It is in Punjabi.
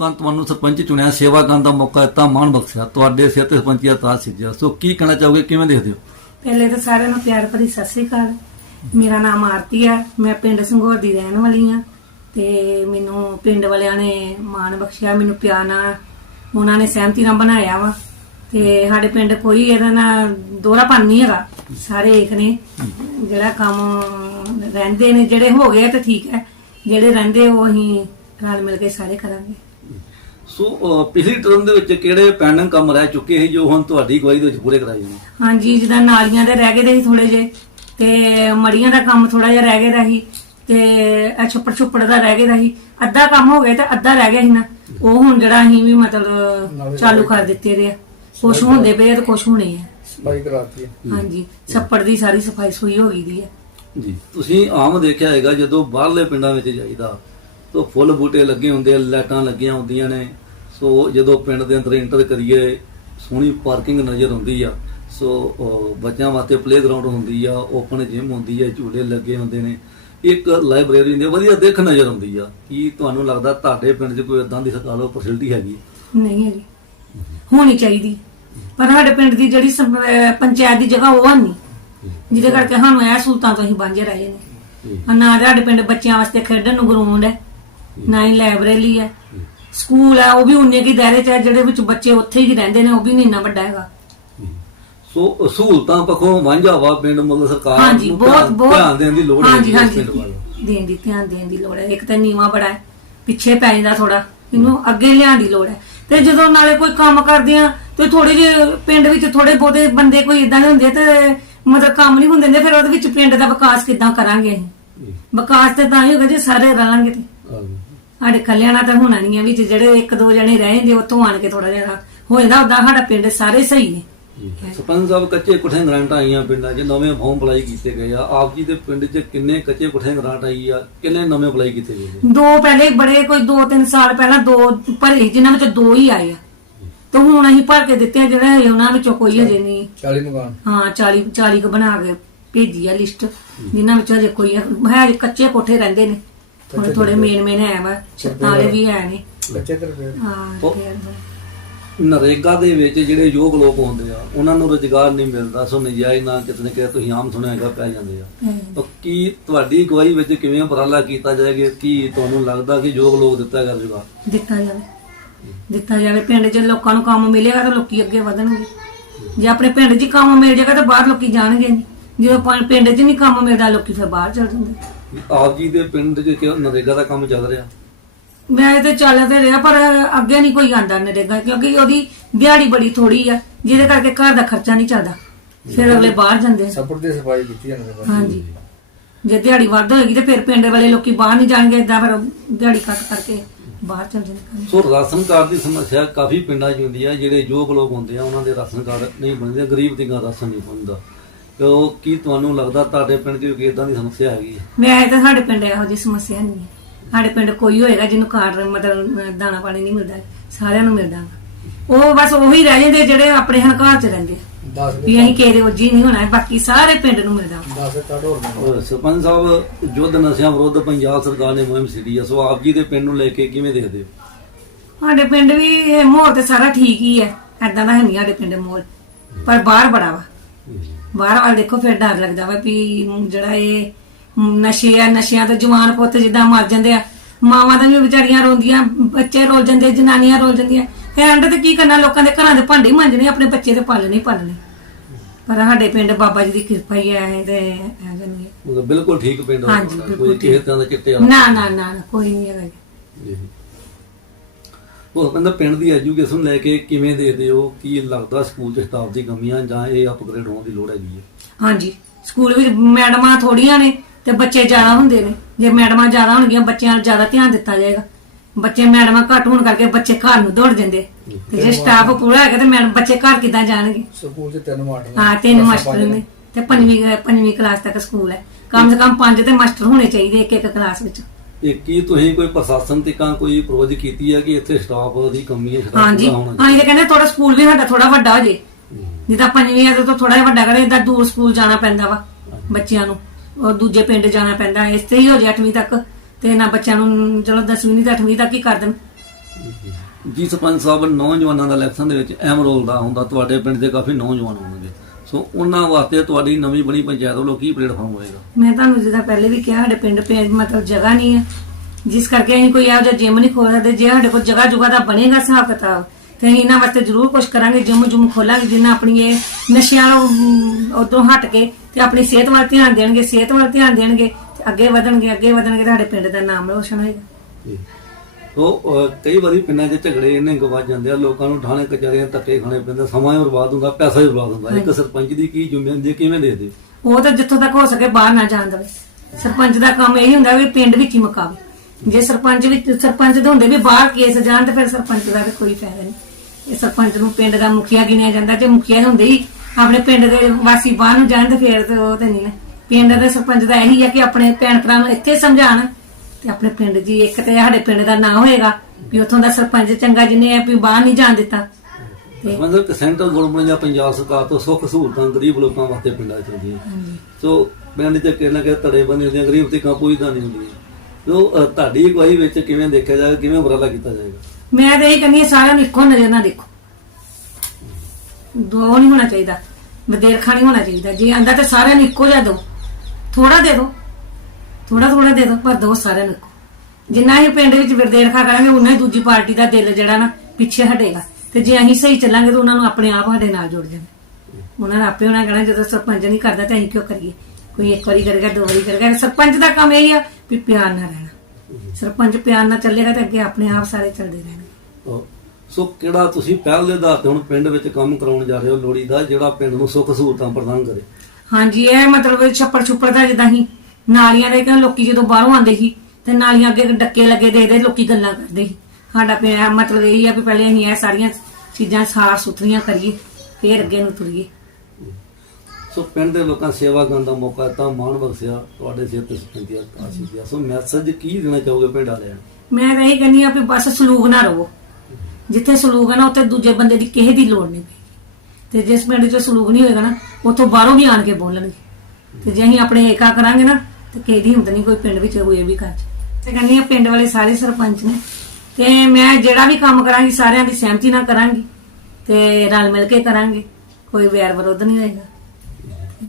ਲੋਕਾਂ ਤੁਹਾਨੂੰ ਸਰਪੰਚ ਚੁਣਿਆ, ਸੇਵਾ ਕਰਨ ਦਾ ਮੌਕਾ ਦਿੱਤਾ, ਮਾਣ ਬਖਸ਼ਿਆ। ਤੁਹਾਡੇ ਸਿਰ ਤੇ ਸਰਪੰਚੀ ਤਾਜ ਸਿੱਜਿਆ। ਸੋ ਕੀ ਕਹਿਣਾ ਚਾਹੋਗੇ? ਕਿਵੇਂ ਦੇਖਦੇ ਹੋ? ਪਹਿਲੇ ਤਾਂ ਸਾਰਿਆਂ ਨੂੰ ਪਿਆਰ ਭਰੀ ਸਤਿ ਸ੍ਰੀ ਅਕਾਲ। ਮੇਰਾ ਨਾਮ ਆਰਤੀ ਆ ਮੈਂ ਪਿੰਡ ਸੰਘੋਰ ਦੀ ਰਹਿਣ ਵਾਲੀ ਆ ਤੇ ਮੈਨੂੰ ਪਿੰਡ ਵਾਲਿਆਂ ਨੇ ਮਾਣ ਬਖਸ਼ਿਆ, ਮੈਨੂੰ ਪਿਆਰ ਨਾਲ ਉਹਨਾਂ ਨੇ ਸਹਿਮਤੀ ਨਾਲ ਬਣਾਇਆ ਵਾ। ਤੇ ਸਾਡੇ ਪਿੰਡ ਕੋਈ ਇਹਦਾ ਨਾ ਦੋਹਰਾਪਨ ਨਹੀਂ ਹੈਗਾ। ਸਾਰੇ ਇੱਕ ਨੇ। ਜਿਹੜਾ ਕੰਮ ਰਹਿੰਦੇ ਨੇ, ਜਿਹੜੇ ਹੋ ਗਏ ਆ ਤਾਂ ਠੀਕ ਹੈ। ਜਿਹੜੇ ਰਹਿੰਦੇ ਉਹ ਅਸੀਂ ਰਲ ਮਿਲ ਕੇ ਸਾਰੇ ਕਰਾਂਗੇ। ਸੋ ਪਿਛਲੀ ਟਰਮ ਦੇ ਵਿੱਚ ਕਿਹੜੇ ਪੈਂਡਿੰਗ ਕੰਮ ਰਹਿ ਚੁੱਕੇ ਸੀ ਜੋ ਹੁਣ ਤੁਹਾਡੀ ਅਗਵਾਈ ਦੇ ਵਿੱਚ ਪੂਰੇ ਕਰਾਏ ਜਾਣੇ? ਹਾਂਜੀ ਜਿੱਦਾਂ ਨਾਲੀਆਂ ਦੇ ਰਹਿ ਗਏ ਦੇ ਸੀ ਥੋੜੇ ਜੇ ਤੇ ਮੜੀਆਂ ਦਾ ਕੰਮ ਥੋੜਾ ਜਿਹਾ ਰਹਿ ਗਿਆ ਦਾ ਸੀ ਤੇ ਇਹ ਛੱਪੜ ਛੁੱਪੜ ਦਾ ਰਹਿ ਗਿਆ ਦਾ ਸੀ। ਅੱਧਾ ਕੰਮ ਹੋ ਗਿਆ ਤੇ ਅੱਧਾ ਰਹਿ ਗਿਆ ਸੀ ਨਾ। ਉਹ ਹੁਣ ਜਿਹੜਾ ਅਸੀਂ ਵੀ ਮਤਲਬ ਚਾਲੂ ਕਰ ਦਿੱਤੇ ਦੇ ਆ। ਕੁਛ ਹੁੰਦੇ ਪਏ ਆ ਤੇ ਕੁਛ ਹੋਣੇ ਆ। ਸਫ਼ਾਈ ਕਰਾਤੀ ਹੈ। ਹਾਂਜੀ ਛੱਪੜ ਦੀ ਸਾਰੀ ਸਫ਼ਾਈ ਸੁਈ ਹੋ ਗਈ ਦੀ ਹੈ ਜੀ ਤੁਸੀਂ ਆਮ ਦੇਖਿਆ ਹੈਗਾ ਜਦੋਂ ਬਾਹਰਲੇ ਪਿੰਡਾਂ ਵਿੱਚ ਜਾਈਦਾ ਤਾਂ ਫੁੱਲ ਬੂਟੇ ਲੱਗੇ ਹੁੰਦੇ ਆ ਲਾਈਟਾਂ ਲੱਗੀਆਂ ਹੁੰਦੀਆਂ ਨੇ। ਸੋ ਜਦੋਂ ਪਿੰਡ ਦੇ ਅੰਦਰ ਇੰਟਰ ਕਰੀਏ ਸੋਹਣੀ ਪਾਰਕਿੰਗ ਨਜ਼ਰ ਆਉਂਦੀ ਆ। ਸੋ ਬੱਚਿਆਂ ਵਾਸਤੇ ਪਲੇਗਰਾਉਂਡ ਹੁੰਦੀ ਆ ਓਪਨ ਜਿਮ ਹੁੰਦੀ ਆ ਝੂਲੇ ਲੱਗੇ ਹੁੰਦੇ ਨੇ। ਇੱਕ ਲਾਇਬ੍ਰੇਰੀ ਆ ਵਧੀਆ ਦੇਖ ਨਜ਼ਰ ਆਉਂਦੀ ਆ। ਕੀ ਤੁਹਾਨੂੰ ਲੱਗਦਾ ਤੁਹਾਡੇ ਪਿੰਡ 'ਚ ਕੋਈ ਇਦਾਂ ਦੀ ਸਰਕਾਰ ਫੈਸਿਲਿਟੀ ਹੈਗੀ? ਨਹੀਂ ਹੈਗੀ। ਹੋਣੀ ਚਾਹੀਦੀ। ਪਰ ਸਾਡੇ ਪਿੰਡ ਦੀ ਜਿਹੜੀ ਪੰਚਾਇਤ ਦੀ ਜਗ੍ਹਾ ਉਹ ਨਹੀਂ ਜਿਹਦੇ ਕਰਕੇ ਸਾਨੂੰ ਇਹ ਸਹੂਲਤਾਂ ਤੋਂ ਅਸੀਂ ਵਾਂਝੇ ਰਹੇ ਨੇ ਨਾ ਸਾਡੇ ਪਿੰਡ ਬੱਚਿਆਂ ਵਾਸਤੇ ਖੇਡਣ ਨੂੰ ਗਰਾਊਂਡ ਹੈ ਨਾ ਹੀ ਲਾਇਬ੍ਰੇਰੀ ਹੈ। ਸਕੂਲ ਹੈ ਉਹ ਵੀ ਉਨੇ ਕੀ ਦਾਇਰੇ ਚ ਹੈ ਜਿਹੜੇ ਵਿੱਚ ਬੱਚੇ ਉੱਥੇ ਹੀ ਰਹਿੰਦੇ ਨੇ ਉਹ ਵੀ ਨਹੀਂ ਇੰਨਾ ਵੱਡਾ ਹੈਗਾ। ਸੋ ਸਹੂਲਤਾਂ ਪੱਖੋਂ ਵਾਂਝਾ ਵਾ ਪਿੰਡ ਮਤਲਬ ਸਰਕਾਰ ਹਾਂਜੀ ਨੂੰ ਬਹੁਤ ਧਿਆਨ- ਬਹੁਤ ਧਿਆਨ ਦੇਣ ਦੀ ਲੋੜ ਹੈ ਹਾਂਜੀ ਇਸ ਹਾਂਜੀ। ਪਿੰਡ ਵੱਲ। ਦੇਣ ਦੀ ਧਿਆਨ ਦੇਣ ਦੀ ਲੋੜ ਹੈ। ਇੱਕ ਤਾਂ ਨੀਵਾ ਬੜਾ ਹੈ ਪਿੱਛੇ ਪੈ ਜਾਂਦਾ ਥੋੜਾ ਇਹਨੂੰ ਅੱਗੇ ਲਿਆਉਣ ਦੀ ਲੋੜ ਹੈ। ਤੇ ਜਦੋਂ ਨਾਲੇ ਕੋਈ ਕੰਮ ਕਰਦੇ ਆ ਤੇ ਥੋੜੇ ਜਿਹੇ ਪਿੰਡ ਵਿੱਚ ਥੋੜੇ ਬਹੁਤੇ ਬੰਦੇ ਕੋਈ ਇਦਾਂ ਦੇ ਹੁੰਦੇ ਆ ਤੇ ਮਤਲਬ ਕੰਮ ਨਹੀਂ ਹੁੰਦੇ ਨੇ ਫਿਰ ਉਹਦੇ ਵਿੱਚ ਪਿੰਡ ਦਾ ਵਿਕਾਸ ਕਿੱਦਾਂ ਕਰਾਂਗੇ ਅਸੀਂ? ਜੀ ਵਿਕਾਸ ਤੇ ਤਾਂ ਹੀ ਹੋਗਾ ਜੇ ਸਾਰੇ ਰਲਾਂਗੇ ਤੇ। ਸਾਡੇ ਕੱਲਿਆਂ ਨਾਲ ਤਾਂ ਹੋਣਾ ਨਹੀਂ ਹੈ ਵਿੱਚ ਜਿਹੜੇ ਇੱਕ ਦੋ ਜਣੇ ਰਹਿੰਦੇ ਉੱਥੋਂ ਆਣ ਕੇ ਥੋੜਾ ਜਿਹਾ ਹੋ ਜਾਂਦਾ ਉਦਾਂ ਸਾਡਾ ਪਿੰਡ ਸਾਰੇ ਸਹੀ ਨੇ। ਸਰਪੰਚ ਸਾਹਿਬ ਕੱਚੇ ਕੁੱਠੇ ਗ੍ਰਾਂਟਾਂ ਆਈਆਂ ਪਿੰਡਾਂ 'ਚ ਨਵੇਂ ਫਾਰਮ ਅਪਲਾਈ ਕੀਤੇ ਗਏ ਆ। ਆਪ ਜੀ ਦੇ ਪਿੰਡ 'ਚ ਕਿੰਨੇ ਕੱਚੇ ਕੁੱਠੇ ਗ੍ਰਾਂਟ ਆਈ ਆ? ਕਿੰਨੇ ਨਵੇਂ ਅਪਲਾਈ ਕੀਤੇ ਗਏ? ਦੋ ਪਹਿਲੇ ਬੜੇ ਕੋਈ 2-3 ਸਾਲ ਪਹਿਲਾਂ ਦੋ ਭਰੇ ਜਿਨ੍ਹਾਂ ਵਿੱਚੋਂ ਦੋ ਹੀ ਆਏ ਆ। ਤੇ ਹੁਣ ਅਸੀਂ ਭਰ ਕੇ ਦਿੱਤੇ ਆ ਜਿਹੜੇ ਉਹਨਾਂ ਵਿੱਚੋਂ ਕੋਈ ਹਜੇ ਨਹੀਂ। 40 ਮਕਾਨ। ਹਾਂ 40 40 ਕੁ ਬਣਾ ਕੇ ਭੇਜੀ ਆ ਲਿਸਟ ਜਿਨ੍ਹਾਂ ਵਿੱਚੋਂ ਹਜੇ ਕੋਈ ਹੈ ਕੱਚੇ ਕੋਠੇ ਰਹਿੰਦੇ ਨੇ। ਥੋੜੇ ਥੋੜੇ ਮੇਨ ਮੇਨ ਹੈ ਵਾ ਛੱਤਾਂ ਵਾਲੇ ਵੀ ਹੈ ਨੇ। ਬੱਚੇ ਤੇ ਹਾਂ ਤੇ ਨਰੇਗਾ ਦੇ ਵਿੱਚ ਜਿਹੜੇ ਯੋਗ ਲੋਕ ਹੁੰਦੇ ਆ ਉਹਨਾਂ ਨੂੰ ਰੁਜ਼ਗਾਰ ਨਹੀਂ ਮਿਲਦਾ। ਸੋ ਨਜਾਇਜ਼ ਨਾ ਕਿਤੇ ਨਾ ਕਿਤੇ ਤੁਸੀਂ ਆਮ ਸੁਣਿਆ ਹੈਗਾ ਪੈ ਜਾਂਦੇ ਆ। ਤਾਂ ਕੀ ਤੁਹਾਡੀ ਅਗਵਾਈ ਵਿੱਚ ਕਿਵੇਂ ਉਪਰਾਲਾ ਕੀਤਾ ਜਾਏਗਾ? ਕੀ ਤੁਹਾਨੂੰ ਲੱਗਦਾ ਕਿ ਯੋਗ ਲੋਕ ਦਿੱਤਾ ਗਿਆ ਰੁਜ਼ਗਾਰ? ਦਿੱਤਾ ਜਾਵੇ। ਦਿੱਤਾ ਜਾਵੇ। ਪਿੰਡ 'ਚ ਲੋਕਾਂ ਨੂੰ ਕੰਮ ਮਿਲੇਗਾ ਤਾਂ ਲੋਕੀ ਅੱਗੇ ਵਧਣਗੇ। ਜੇ ਆਪਣੇ ਪਿੰਡ 'ਚ ਕੰਮ ਮਿਲ ਜਾਏਗਾ ਤਾਂ ਬਾਹਰ ਲੋਕੀ ਜਾਣਗੇ ਨਹੀਂ ਜਦੋਂ ਪਿੰਡ 'ਚ ਨਹੀਂ ਕੰਮ ਮਿਲਦਾ ਲੋਕੀ ਫਿਰ ਬਾਹਰ ਚਲ ਜਾਂਦੇ। ਆਪ ਜੀ ਦੇ ਪਿੰਡ 'ਚ ਕਿ ਨਰੇਗਾ ਦਾ ਕੰਮ ਚੱਲ ਰਿਹਾ। ਮੈਂ ਤੇ ਚੱਲ ਤੇ ਰਿਹਾ ਪਰ ਅੱਗੇ ਨਹੀਂ ਕੋਈ ਆਂਦਾ ਨਰੇਗਾ ਕਿਉਂਕਿ ਉਹਦੀ ਦਿਹਾੜੀ ਬੜੀ ਥੋੜੀ ਆ ਜਿਹਦੇ ਕਰਕੇ ਘਰ ਦਾ ਖਰਚਾ ਨਹੀਂ ਚੱਲਦਾ। ਫਿਰ ਅਗਲੇ ਬਾਹਰ ਜਾਂਦੇ। ਆ। ਸਪੋਰਟ ਦੀ ਸਫ਼ਾਈ ਕੀਤੀ ਇਹਨਾਂ ਨੇ ਹਾਂਜੀ। ਜੇ ਦਿਹਾੜੀ ਵੱਧ ਹੋਏਗੀ ਤੇ ਫਿਰ ਪਿੰਡ ਵਾਲੇ ਲੋਕੀ ਬਾਹਰ ਨਹੀਂ ਜਾਣਗੇ ਇਦਾਂ ਫਿਰ ਦਿਹਾੜੀ ਕੱਟ ਕਰਕੇ ਬਾਹਰ ਚਲ ਜਾਂਦੇ। ਸੋ ਰਾਸ਼ਨ ਕਾਰਡ ਦੀ ਸਮੱਸਿਆ ਕਾਫੀ ਪਿੰਡਾਂ 'ਚ ਹੁੰਦੀ ਹੈ ਜਿਹੜੇ ਯੋਗ ਲੋਕ ਹੁੰਦੇ ਆ ਉਹਨਾਂ ਦੇ ਰਾਸ਼ਨ ਕਾਰਡ ਨਹੀਂ ਬਣਦੇ ਗਰੀਬ ਦੀਆਂ ਰਾਸ਼ਨ ਨਹੀਂ ਬਣਦਾ। ਤੇ ਉਹ ਕੀ ਤੁਹਾਨੂੰ ਲੱਗਦਾ ਤੁਹਾਡੇ ਪਿੰਡ 'ਚ ਕੋਈ ਇਦਾਂ ਦੀ ਸਮੱਸਿਆ ਹੈਗੀ ਹੈ? ਮੈਂ ਤਾਂ ਸਾਡੇ ਪਿੰਡ ਇਹੋ ਜਿਹੀ ਸਮੱਸਿਆ ਨਹੀਂ ਹੈ। ਸਾਡੇ ਪਿੰਡ ਕੋਈ ਹੋਏਗਾ ਜਿਹਨੂੰ ਕਾਰਡ ਮਤਲਬ ਦਾਣਾ ਪਾਣੀ ਨਹੀਂ ਮਿਲਦਾ ਸਾਰਿਆਂ ਨੂੰ ਮਿਲਦਾ ਉਹ ਬਸ ਉਹੀ ਰਹਿ ਜਾਂਦੇ ਜਿਹੜੇ ਆਪਣੇ ਹਨਕਾਰ ਚ ਰਹਿੰਦੇ 10 ਵੀ ਅਸੀਂ ਕਿਹਦੇ ਉੱਜੀ ਨਹੀਂ ਹੋਣਾ ਬਾਕੀ ਸਾਰੇ ਪਿੰਡ ਨੂੰ ਮਿਲਦਾ 10 ਕਾਰਡ ਹੋਰ ਔਰ ਸਰਪੰਚ ਸਾਹਿਬ ਯੁੱਧ ਨਸ਼ਿਆਂ ਵਿਰੁੱਧ ਪੰਜਾਬ ਸਰਕਾਰ ਨੇ ਮੁਹਿੰਮ ਛੇੜੀ ਆ ਸੋ ਆਪ ਜੀ ਦੇ ਪਿੰਡ ਨੂੰ ਲੈ ਕੇ ਕਿਵੇਂ ਦੇਖਦੇ ਹੋ? ਸਾਡੇ ਪਿੰਡ ਵੀ ਇਹ ਮਾਹੌਲ ਤੇ ਸਾਰਾ ਠੀਕ ਹੀ ਹੈ। ਐਦਾਂ ਦਾ ਹੈ ਨਹੀਂ ਸਾਡੇ ਪਿੰਡ ਮਾਹੌਲ ਪਰ ਬਾਹਰ ਬੜਾ ਵਾ। ਬਾਹਰ ਵਾਲ ਦੇਖੋ ਫਿਰ ਡਰ ਲੱਗਦਾ ਵਾ ਵੀ ਜਿਹੜਾ ਇਹ ਨਸ਼ੇ ਆ ਨਸ਼ਿਆਂ ਤੋਂ ਜਵਾਨ ਪੁੱਤ ਜਿੱਦਾਂ ਮਰ ਜਾਂਦੇ ਆ ਮਾਵਾਂ ਤਾਂ ਵੀ ਵਿਚਾਰੀਆਂ ਰੋਂਦੀਆਂ ਬੱਚੇ ਰੋਲ ਜਾਂਦੇ ਜਨਾਨੀਆਂ ਰੋਲ ਜਾਂਦੀਆਂ। ਇਹ ਅੰਡ ਤੇ ਕੀ ਕਰਨਾ? ਲੋਕਾਂ ਦੇ ਘਰਾਂ ਦੇ ਭਾਂਡੇ ਮਾਂਜਣੇ ਆਪਣੇ ਬੱਚੇ ਤੇ ਪਾਲਣੇ ਪਾਲਣੇ। ਪਰ ਸਾਡੇ ਪਿੰਡ ਬਾਬਾ ਜੀ ਦੀ ਕਿਰਪਾ ਹੀ ਹੈ ਤੇ ਹੈ। ਬਿਲਕੁਲ ਠੀਕ ਪਿੰਡ ਹਾਂਜੀ, ਕੋਈ ਕਿਸੇ ਤਰ੍ਹਾਂ ਦਾ ਨਾ ਨਾ ਨਾ ਨਾ, ਕੋਈ ਨਹੀਂ ਹੈਗਾ ਜੀ। ਉਹ ਕਹਿੰਦਾ ਪਿੰਡ ਦੀ ਐਜੂਕੇਸ਼ਨ ਲੈ ਕੇ ਕਿਵੇਂ ਦੇਖਦੇ ਹੋ ਕੀ ਲੱਗਦਾ ਸਕੂਲ 'ਚ ਸਟਾਫ ਦੀ ਕਮੀਆਂ ਜਾਂ ਇਹ ਅਪਗ੍ਰੇਡ ਹੋਣ ਦੀ ਲੋੜ ਹੈਗੀ ਹੈ? ਹਾਂਜੀ ਸਕੂਲ ਵਿੱਚ ਮੈਡਮਾਂ ਥੋੜੀਆਂ ਨੇ ਤੇ ਬੱਚੇ ਜ਼ਿਆਦਾ ਹੁੰਦੇ ਨੇ। ਜੇ ਮੈਡਮਾਂ ਜ਼ਿਆਦਾ ਹੋਣਗੀਆਂ ਬੱਚਿਆਂ 'ਤੇ ਜ਼ਿਆਦਾ ਧਿਆਨ ਦਿੱਤਾ ਜਾਏਗਾ। ਬੱਚੇ ਮੈਡਮਾਂ ਘੱਟ ਹੋਣ ਕਰਕੇ ਬੱਚੇ ਘਰ ਨੂੰ ਦੌੜ ਜਾਂਦੇ। ਤੇ ਜੇ ਸਟਾਫ ਪੂਰਾ ਹੈਗਾ ਤੇ ਮੈਡਮ ਬੱਚੇ ਘਰ ਕਿੱਦਾਂ ਜਾਣਗੇ? ਸਕੂਲ 'ਚ ਤਿੰਨ ਮਾਸਟਰ ਹਾਂ ਤਿੰਨ ਮਾਸਟਰ ਨੇ। ਤੇ ਪੰਜਵੀਂ ਪੰਜਵੀਂ ਕਲਾਸ ਤੱਕ ਸਕੂਲ ਹੈ। ਕਮ ਸੇ ਕਮ ਪੰਜ ਤੇ ਮਾਸਟਰ ਹੋਣੇ ਚਾਹੀਦੇ ਇੱਕ ਇੱਕ ਕਲਾਸ ਵਿੱਚ। ਇਹ ਕੀ ਤੁਸੀਂ ਕੋਈ ਪ੍ਰਸ਼ਾਸਨ ਤੇ ਕਾਂ ਕੋਈ ਪ੍ਰੋਜ ਕੀਤੀ ਹੈ ਕਿ ਇੱਥੇ ਸਟਾਫ ਦੀ ਕਮੀ ਹੈ ਸਟਾਫ ਹਾਂਜੀ। ਪੂਰਾ ਹੋਣਾ ਹਾਂ ਇਹ ਕਹਿੰਦੇ ਥੋੜਾ ਸਕੂਲ ਵੀ ਸਾਡਾ ਥੋੜਾ ਵੱਡਾ ਹੋ। ਜੇ ਜਿੱਦਾਂ ਪੰਜਵੀਂ ਆ ਤੋਂ ਥੋੜਾ ਜਿਹਾ ਵੱਡਾ ਕਰੇ ਇਦਾਂ ਦੂਰ ਸਕੂਲ ਜਾਣਾ ਪੈਂਦਾ ਵਾ ਬੱਚਿਆਂ ਨੂੰ। ਉਹ ਦੂਜੇ ਪਿੰਡ ਜਾਣਾ ਪੈਂਦਾ ਇਸ ਤੇ ਹੀ ਹੋ ਜੇ 8ਵੀਂ ਤੱਕ। ਤੇ ਨਾ ਬੱਚਿਆਂ ਨੂੰ ਚਲੋ 10ਵੀਂ ਨਹੀਂ ਤਾਂ 8ਵੀਂ ਤੱਕ ਹੀ ਕਰ ਦੇਣ। ਜੀ ਸਰਪੰਚ ਸਾਹਿਬ ਨੌਜਵਾਨਾਂ ਦਾ ਇਲੈਕਸ਼ਨ ਦੇ ਵਿੱਚ ਅਹਿਮ ਰੋਲ ਦਾ ਹੁੰਦਾ ਤੁਹਾਡੇ ਪਿੰਡ ਦੇ ਕਾਫੀ ਨੌਜਵਾਨ ਹੋਣਗੇ। ਸੋ ਉਹਨਾਂ ਵਾਸਤੇ ਤੁਹਾਡੀ ਨਵੀਂ ਬਣੀ ਪੰਚਾਇਤ ਵੱਲੋਂ ਕੀ ਪਲੇਟਫਾਰਮ ਹੋਏਗਾ? ਮੈਂ ਤੁਹਾਨੂੰ ਜਿੱਦਾਂ ਪਹਿਲੇ ਵੀ ਕਿਹਾ ਸਾਡੇ ਪਿੰਡ ਪੇ ਮਤਲਬ ਜਗ੍ਹਾ ਨਹੀਂ ਹੈ। ਜਿਸ ਕਰਕੇ ਅਸੀਂ ਕੋਈ ਇਹੋ ਜਿਹਾ ਜਿਮ ਨਹੀਂ ਖੋਲ ਸਕਦੇ। ਜੇ ਸਾਡੇ ਕੋਲ ਜਗ੍ਹਾ ਜੁਗਾ ਦਾ ਬਣੇਗਾ ਹਿਸਾਬ ਕਿਤਾਬ ਤੇ ਅਸੀਂ ਇਹਨਾਂ ਵਾਸਤੇ ਜ਼ਰੂਰ ਕੁਝ ਕਰਾਂਗੇ ਜਿਮ ਜੁਮ ਖੋਲਾਂਗੇ ਜਿੰਨਾ ਆਪਣੀ ਇਹ ਨਸ਼ਿਆਂ ਤੋਂ ਉਦੋਂ ਹਟ ਕੇ ਤੇ ਆਪਣੀ ਸਿਹਤ ਵੱਲ ਧਿਆਨ ਦੇਣਗੇ ਸਿਹਤ ਵੱਲ ਧਿਆਨ ਦੇਣਗੇ ਤੇ ਅੱਗੇ ਵਧਣਗੇ ਅੱਗੇ ਵਧਣਗੇ ਸਾਡੇ ਪਿੰਡ ਦਾ ਨਾਮ ਰੋਸ਼ਨ ਹੋਏਗਾ। ਅਹ, ਕਈ ਵਾਰੀ ਪਿੰਡਾਂ 'ਚ ਝਗੜੇ ਇੰਨੇ ਗਵਾ ਜਾਂਦੇ ਆ ਲੋਕਾਂ ਨੂੰ ਠਾਣੇ ਕਚਹਿਰੀਆਂ ਧੱਕੇ ਖਾਣੇ ਪੈਂਦੇ ਸਮਾਂ ਹੀ ਬਰਬਾਦ ਹੁੰਦਾ ਪੈਸਾ ਹੀ ਬਰਬਾਦ ਹੁੰਦਾ। ਇੱਕ ਸਰਪੰਚ ਦੀ ਕੀ ਜ਼ਿੰਮੇਵਾਰੀ ਕਿਵੇਂ ਦੇ ਦੇ ਉਹ ਤਾਂ ਜਿੱਥੋਂ ਤੱਕ ਹੋ ਸਕੇ ਬਾਹਰ ਨਾ ਜਾਣ ਦੇਵੇ। ਸਰਪੰਚ ਦਾ ਕੰਮ ਇਹ ਹੁੰਦਾ ਵੀ ਪਿੰਡ ਵਿੱਚ ਹੀ ਮੁਕਾਵੇ ਜੇ ਸਰਪੰਚ ਵਿੱਚ ਸਰਪੰਚ ਦੇ ਹੁੰਦੇ ਵੀ ਬਾਹਰ ਕੇਸ ਜਾਣ ਤੇ ਫਿਰ ਸਰਪੰਚ ਦਾ ਤਾਂ ਕੋਈ ਫਾਇਦਾ ਨਹੀਂ। ਇਹ ਸਰਪੰਚ ਨੂੰ ਪਿੰਡ ਦਾ ਮੁਖੀਆ ਗਿਣਿਆ ਜਾਂਦਾ ਜੇ ਮੁਖੀਆ ਹੁੰਦੇ ਹੀ ਆਪਣੇ ਪਿੰਡ ਦੇ ਵਾਸੀ ਬਾਹਰ ਨੂੰ ਜਾਣ ਤੇ ਫਿਰ ਤੇ ਉਹ ਤੇ ਨਹੀਂ ਨਾ। ਪਿੰਡ ਦੇ ਸਰਪੰਚ ਦਾ ਇਹੀ ਹੈ ਕਿ ਆਪਣੇ ਭੈਣ ਭਰਾ ਨੂੰ ਇੱਥੇ ਸਮਝਾਣ ਤੇ ਆਪਣੇ ਪਿੰਡ ਜੀ ਇੱਕ ਤੇ ਸਾਡੇ ਪਿੰਡ ਦਾ ਨਾਂ ਹੋਏਗਾ ਵੀ ਉੱਥੋਂ ਦਾ ਸਰਪੰਚ ਚੰਗਾ ਜਿਹਨੇ ਆ ਵੀ ਬਾਹਰ ਨਹੀਂ ਜਾਣ ਦਿੱਤਾ। ਤੇ ਮਤਲਬ ਕਿ ਸੈਂਟਰਲ ਗਵਰਨਮੈਂਟ ਜਾਂ ਪੰਜਾਬ ਸਰਕਾਰ ਤੋਂ ਸੁੱਖ ਸਹੂਲਤਾਂ ਗਰੀਬ ਲੋਕਾਂ ਵਾਸਤੇ ਪਿੰਡਾਂ 'ਚ ਹੁੰਦੀਆਂ। ਸੋ ਪਿੰਡ 'ਚ ਕਿਹਨਾਂ ਕਿ ਧੜੇ ਬੰਦੇ ਹੁੰਦੀਆਂ ਗਰੀਬ ਤੇ ਕਾਂ ਕੋਈ ਤਾਂ ਨਹੀਂ ਹੁੰਦੀ ਸੋ ਤੁਹਾਡੀ ਅਗਵਾਈ ਵਿੱਚ ਕਿਵੇਂ ਦੇਖਿਆ ਜਾਏਗਾ ਕਿਵੇਂ ਉਪਰਾਲਾ ਕੀਤਾ ਜਾਏਗਾ? ਮੈਂ ਤਾਂ ਇਹ ਕਹਿੰਦੀ ਹਾਂ ਸਾਰਿਆਂ ਨੂੰ ਇੱਕੋ ਨਜ਼ਰ ਨਾਲ ਦੇਖੋ। ਦੋ ਨਹੀਂ ਹੋਣਾ ਚਾਹੀਦਾ ਵਿਦੇਰਖਾ ਨਹੀਂ ਹੋਣਾ ਚਾਹੀਦਾ। ਜੇ ਆਂਦਾ ਤੇ ਸਾਰਿਆਂ ਨੂੰ ਇੱਕੋ ਜਿਹਾ ਦਿਓ। ਥੋੜਾ ਦੇ ਦਿਓ। ਥੋੜਾ ਥੋੜਾ ਦੇ ਦਿਓ ਪਰ ਦੋ ਸਾਰਿਆਂ ਨੂੰ। ਜਿੰਨਾ ਹੀ ਪਿੰਡ ਵਿੱਚ ਵਿਦੇਰਖਾ ਕਰਾਂਗੇ ਉਨਾ ਹੀ ਦੂਜੀ ਪਾਰਟੀ ਦਾ ਦਿਲ ਜਿਹੜਾ ਨਾ ਪਿੱਛੇ ਹਟੇਗਾ। ਤੇ ਜੇ ਅਸੀਂ ਸਹੀ ਚੱਲਾਂਗੇ ਤਾਂ ਉਹਨਾਂ ਨੂੰ ਆਪਣੇ ਆਪ ਸਾਡੇ ਨਾਲ ਜੁੜ ਜਾਣਾ। ਉਹਨਾਂ ਨੇ ਆਪੇ ਉਹਨਾਂ ਕਹਿਣਾ ਜਦੋਂ ਸਰਪੰਚ ਨਹੀਂ ਕਰਦਾ ਤਾਂ ਅਸੀਂ ਕਿਉਂ ਕਰੀਏ? ਕੋਈ ਇੱਕ ਵਾਰੀ ਕਰੇਗਾ ਦੋ ਵਾਰੀ ਕਰੇਗਾ ਸਰਪੰਚ ਦਾ ਕੰਮ ਇਹ ਆ ਵੀ ਪਿਆਰ ਨਾਲ ਰਹਿਣਾ। ਸਰਪੰਚ ਪਿਆਰ ਨਾਲ ਚੱਲੇਗਾ ਤੇ ਅੱਗੇ ਆਪਣੇ ਆਪ ਸਾਰੇ ਚੱਲਦੇ ਰਹਿਣਗੇ। ਸੋ ਕਿਹੜਾ ਤੁਸੀਂ ਪਹਿਲ ਦੇ ਆਧਾਰ ਤੇ ਹੁਣ ਪਿੰਡ ਵਿੱਚ ਕੰਮ ਕਰਾਉਣ ਜਾ ਰਹੇ ਹੋ ਲੋੜੀ ਦਾ ਜਿਹੜਾ ਪਿੰਡ ਨੂੰ ਸੁੱਖ ਸਹੂਲਤਾਂ ਪ੍ਰਦਾਨ ਕਰੇ। ਹਾਂਜੀ ਇਹ ਮਤਲਬ ਛੱਪੜ ਛੁੱਪੜ ਦਾ ਜਿੱਦਾਂ ਹੀ ਨਾਲੀਆਂ ਦੇ ਕਿ ਲੋਕੀ ਜਦੋਂ ਬਾਹਰੋਂ ਆਉਂਦੇ ਸੀ ਤੇ ਨਾਲੀਆਂ ਅੱਗੇ ਡੱਕੇ ਲੱਗੇ ਦੇ ਲੋਕੀ ਗੱਲਾਂ ਕਰਦੇ ਸੀ। ਸਾਡਾ ਪਿਆ ਮਤਲਬ ਇਹ ਆ ਵੀ ਪਹਿਲੇ ਅਸੀਂ ਇਹ ਸਾਰੀਆਂ ਚੀਜ਼ਾਂ ਸਾਫ਼ ਸੁਥਰੀਆਂ ਕਰੀਏ ਫੇਰ ਅੱਗੇ ਨੂੰ ਤੁਰੀਏ। ਸੋ ਪਿੰਡ ਦੇ ਲੋਕਾਂ ਸੇਵਾ ਕਰਨ ਦਾ ਮੌਕਾ ਤਾਂ ਮਾਣ ਬਖਸ਼ਿਆ ਤੁਹਾਡੇ ਸਿਰ ਤੇ ਸਰਪੰਚੀਆ ਕਾਸ਼ੀ ਦਿਆ ਸੋ ਮੈਸੇਜ ਕੀ ਦੇਣਾ ਚਾਹੋਗੇ ਪਿੰਡ ਵਾਲਿਆਂ ਨੂੰ? ਮੈਂ ਤਾਂ ਇਹ ਕਹਿੰਦੀ ਆ ਵੀ ਬਸ ਸਲੂਕ ਨਾ ਰਹੋ। ਜਿੱਥੇ ਸਲੂਕ ਹੈ ਨਾ ਉੱਥੇ ਦੂਜੇ ਬੰਦੇ ਦੀ ਕਿਸੇ ਦੀ ਲੋੜ ਨਹੀਂ ਤੇ ਜਿਸ ਪਿੰਡ 'ਚ ਸਲੂਕ ਨਹੀਂ ਹੋਏਗਾ ਨਾ ਉੱਥੋਂ ਬਾਹਰੋਂ ਵੀ ਆਣ ਕੇ ਬੋਲਣਗੇ। ਤੇ ਜੇ ਅਸੀਂ ਆਪਣੇ ਏਕਾ ਕਰਾਂਗੇ ਨਾ ਤੇ ਕਿਸੇ ਦੀ ਨਹੀਂ ਕੋਈ ਪਿੰਡ ਵਿੱਚ ਹੋਏ ਵੀ ਕਰ ਤੇ ਕਹਿੰਦੀ ਆ ਪਿੰਡ ਵਾਲੇ ਸਾਰੇ ਸਰਪੰਚ ਨੇ। ਤੇ ਮੈਂ ਜਿਹੜਾ ਵੀ ਕੰਮ ਕਰਾਂਗੀ, ਸਾਰਿਆਂ ਦੀ ਸਹਿਮਤੀ ਨਾਲ ਕਰਾਂਗੀ। ਤੇ ਰਲ ਮਿਲ ਕੇ ਕਰਾਂਗੇ। ਕੋਈ ਵੈਰ ਵਿਰੋਧ ਨਹੀਂ ਹੋਏਗਾ।